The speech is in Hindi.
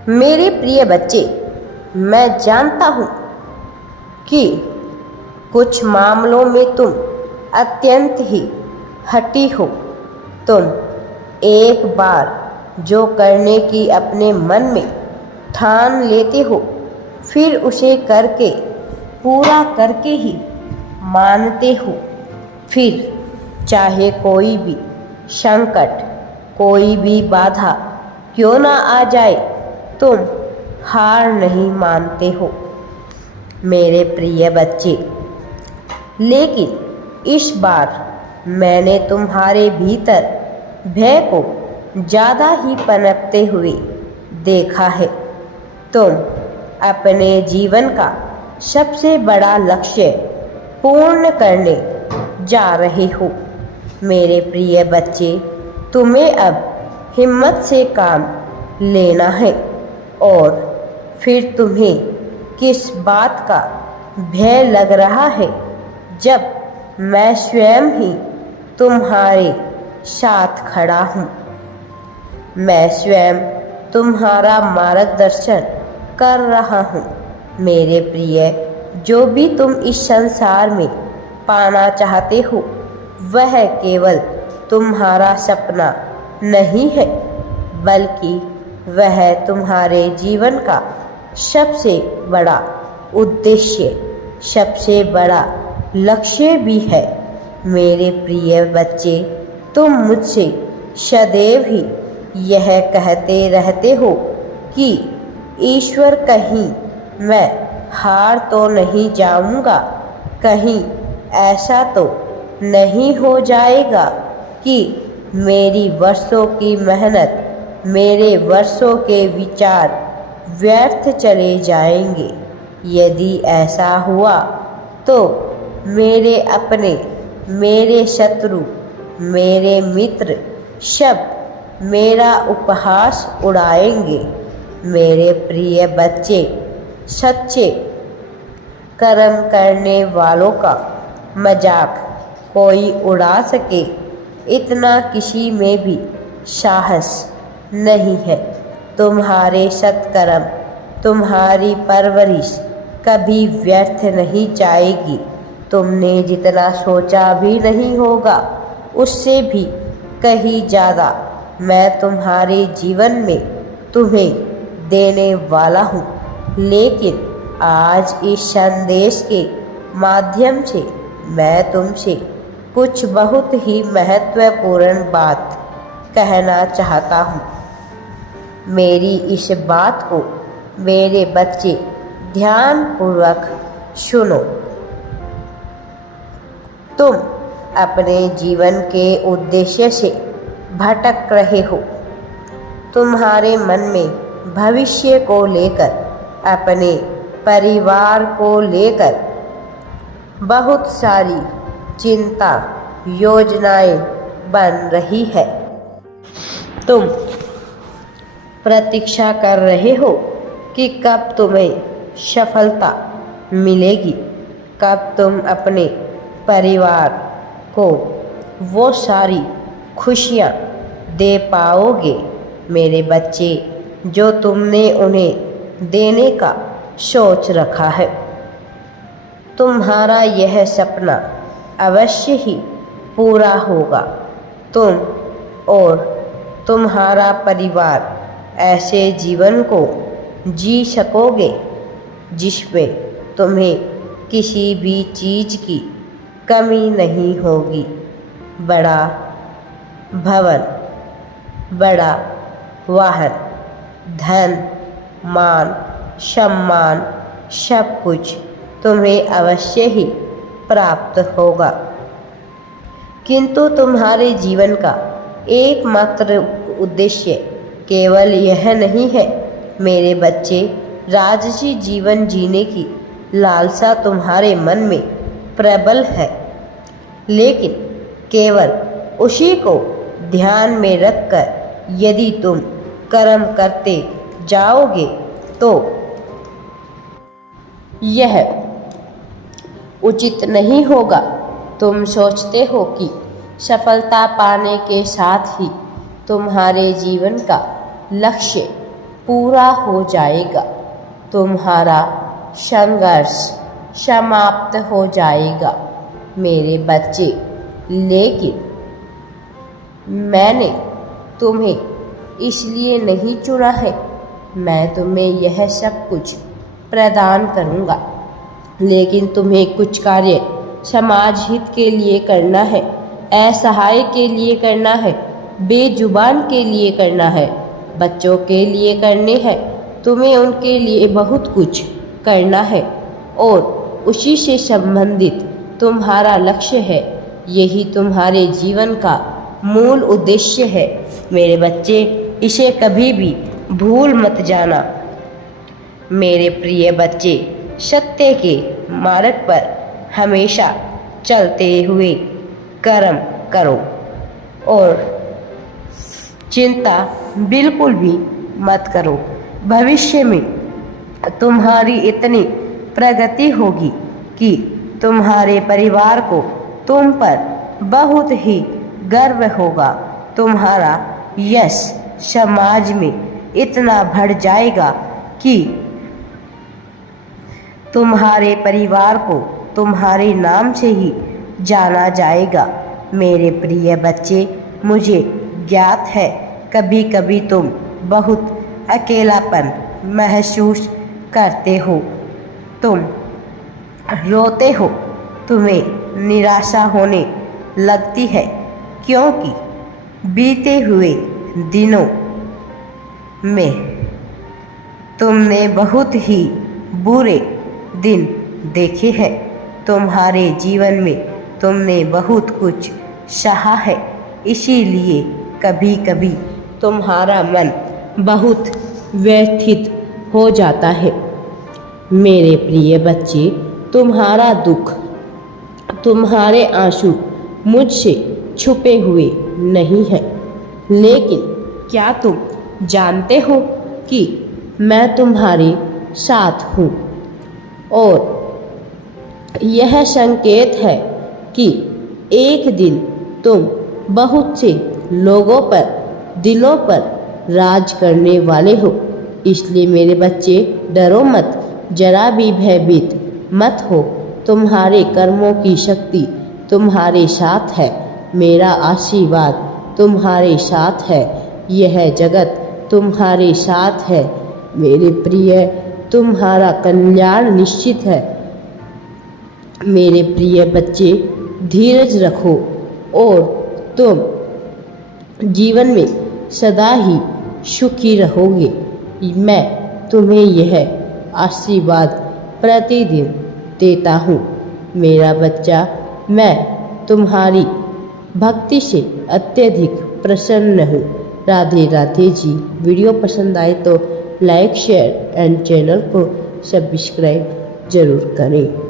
मेरे प्रिय बच्चे, मैं जानता हूँ कि कुछ मामलों में तुम अत्यंत ही हठी हो। तुम एक बार जो करने की अपने मन में ठान लेते हो, फिर उसे करके पूरा करके ही मानते हो। फिर चाहे कोई भी संकट, कोई भी बाधा क्यों ना आ जाए, तुम हार नहीं मानते हो मेरे प्रिय बच्चे। लेकिन इस बार मैंने तुम्हारे भीतर भय को ज़्यादा ही पनपते हुए देखा है। तुम अपने जीवन का सबसे बड़ा लक्ष्य पूर्ण करने जा रहे हो मेरे प्रिय बच्चे। तुम्हें अब हिम्मत से काम लेना है। और फिर तुम्हें किस बात का भय लग रहा है, जब मैं स्वयं ही तुम्हारे साथ खड़ा हूँ। मैं स्वयं तुम्हारा मार्गदर्शन कर रहा हूँ मेरे प्रिय। जो भी तुम इस संसार में पाना चाहते हो, वह केवल तुम्हारा सपना नहीं है, बल्कि वह तुम्हारे जीवन का सबसे बड़ा उद्देश्य, सबसे बड़ा लक्ष्य भी है मेरे प्रिय बच्चे। तुम मुझसे सदैव ही यह कहते रहते हो कि ईश्वर, कहीं मैं हार तो नहीं जाऊंगा, कहीं ऐसा तो नहीं हो जाएगा कि मेरी वर्षों की मेहनत, मेरे वर्षों के विचार व्यर्थ चले जाएंगे। यदि ऐसा हुआ तो मेरे अपने, मेरे शत्रु, मेरे मित्र सब मेरा उपहास उड़ाएंगे मेरे प्रिय बच्चे। सच्चे कर्म करने वालों का मजाक कोई उड़ा सके, इतना किसी में भी साहस नहीं है। तुम्हारे सत्कर्म, तुम्हारी परवरिश कभी व्यर्थ नहीं जाएगी। तुमने जितना सोचा भी नहीं होगा, उससे भी कहीं ज़्यादा मैं तुम्हारे जीवन में तुम्हें देने वाला हूँ। लेकिन आज इस संदेश के माध्यम से मैं तुमसे कुछ बहुत ही महत्वपूर्ण बात कहना चाहता हूँ। मेरी इस बात को मेरे बच्चे ध्यानपूर्वक सुनो। तुम अपने जीवन के उद्देश्य से भटक रहे हो। तुम्हारे मन में भविष्य को लेकर, अपने परिवार को लेकर बहुत सारी चिंता, योजनाएं बन रही है। तुम प्रतीक्षा कर रहे हो कि कब तुम्हें सफलता मिलेगी, कब तुम अपने परिवार को वो सारी खुशियाँ दे पाओगे मेरे बच्चे, जो तुमने उन्हें देने का सोच रखा है। तुम्हारा यह सपना अवश्य ही पूरा होगा। तुम और तुम्हारा परिवार ऐसे जीवन को जी सकोगे जिसमें तुम्हें किसी भी चीज़ की कमी नहीं होगी। बड़ा भवन, बड़ा वाहन, धन, मान, सम्मान, सब कुछ तुम्हें अवश्य ही प्राप्त होगा। किंतु तुम्हारे जीवन का एकमात्र उद्देश्य केवल यह नहीं है मेरे बच्चे। राजसी जीवन जीने की लालसा तुम्हारे मन में प्रबल है, लेकिन केवल उसी को ध्यान में रखकर यदि तुम कर्म करते जाओगे तो यह उचित नहीं होगा। तुम सोचते हो कि सफलता पाने के साथ ही तुम्हारे जीवन का लक्ष्य पूरा हो जाएगा, तुम्हारा संघर्ष समाप्त हो जाएगा मेरे बच्चे। लेकिन मैंने तुम्हें इसलिए नहीं चुना है। मैं तुम्हें यह सब कुछ प्रदान करूँगा, लेकिन तुम्हें कुछ कार्य समाज हित के लिए करना है, असहाय के लिए करना है, बेजुबान के लिए करना है, बच्चों के लिए करने हैं। तुम्हें उनके लिए बहुत कुछ करना है और उसी से संबंधित तुम्हारा लक्ष्य है। यही तुम्हारे जीवन का मूल उद्देश्य है मेरे बच्चे। इसे कभी भी भूल मत जाना मेरे प्रिय बच्चे। सत्य के मार्ग पर हमेशा चलते हुए कर्म करो और चिंता बिल्कुल भी मत करो। भविष्य में तुम्हारी इतनी प्रगति होगी कि तुम्हारे परिवार को तुम पर बहुत ही गर्व होगा। तुम्हारा यश समाज में इतना बढ़ जाएगा कि तुम्हारे परिवार को तुम्हारे नाम से ही जाना जाएगा मेरे प्रिय बच्चे। मुझे ज्ञात है कभी कभी तुम बहुत अकेलापन महसूस करते हो, तुम रोते हो, तुम्हें निराशा होने लगती है, क्योंकि बीते हुए दिनों में तुमने बहुत ही बुरे दिन देखे हैं। तुम्हारे जीवन में तुमने बहुत कुछ सहा है, इसीलिए कभी कभी तुम्हारा मन बहुत व्यथित हो जाता है मेरे प्रिय बच्चे। तुम्हारा दुख, तुम्हारे आंसू मुझसे छुपे हुए नहीं हैं, लेकिन क्या तुम जानते हो कि मैं तुम्हारे साथ हूँ और यह संकेत है कि एक दिन तुम बहुत से लोगों पर, दिलों पर राज करने वाले हो। इसलिए मेरे बच्चे डरो मत, जरा भी भयभीत मत हो। तुम्हारे कर्मों की शक्ति तुम्हारे साथ है, मेरा आशीर्वाद तुम्हारे साथ है, यह जगत तुम्हारे साथ है मेरे प्रिय। तुम्हारा कल्याण निश्चित है मेरे प्रिय बच्चे। धीरज रखो और तुम जीवन में सदा ही सुखी रहोगे। मैं तुम्हें यह आशीर्वाद प्रतिदिन देता हूँ मेरा बच्चा। मैं तुम्हारी भक्ति से अत्यधिक प्रसन्न हूँ। राधे राधे जी। वीडियो पसंद आए तो लाइक, शेयर एंड चैनल को सब्सक्राइब जरूर करें।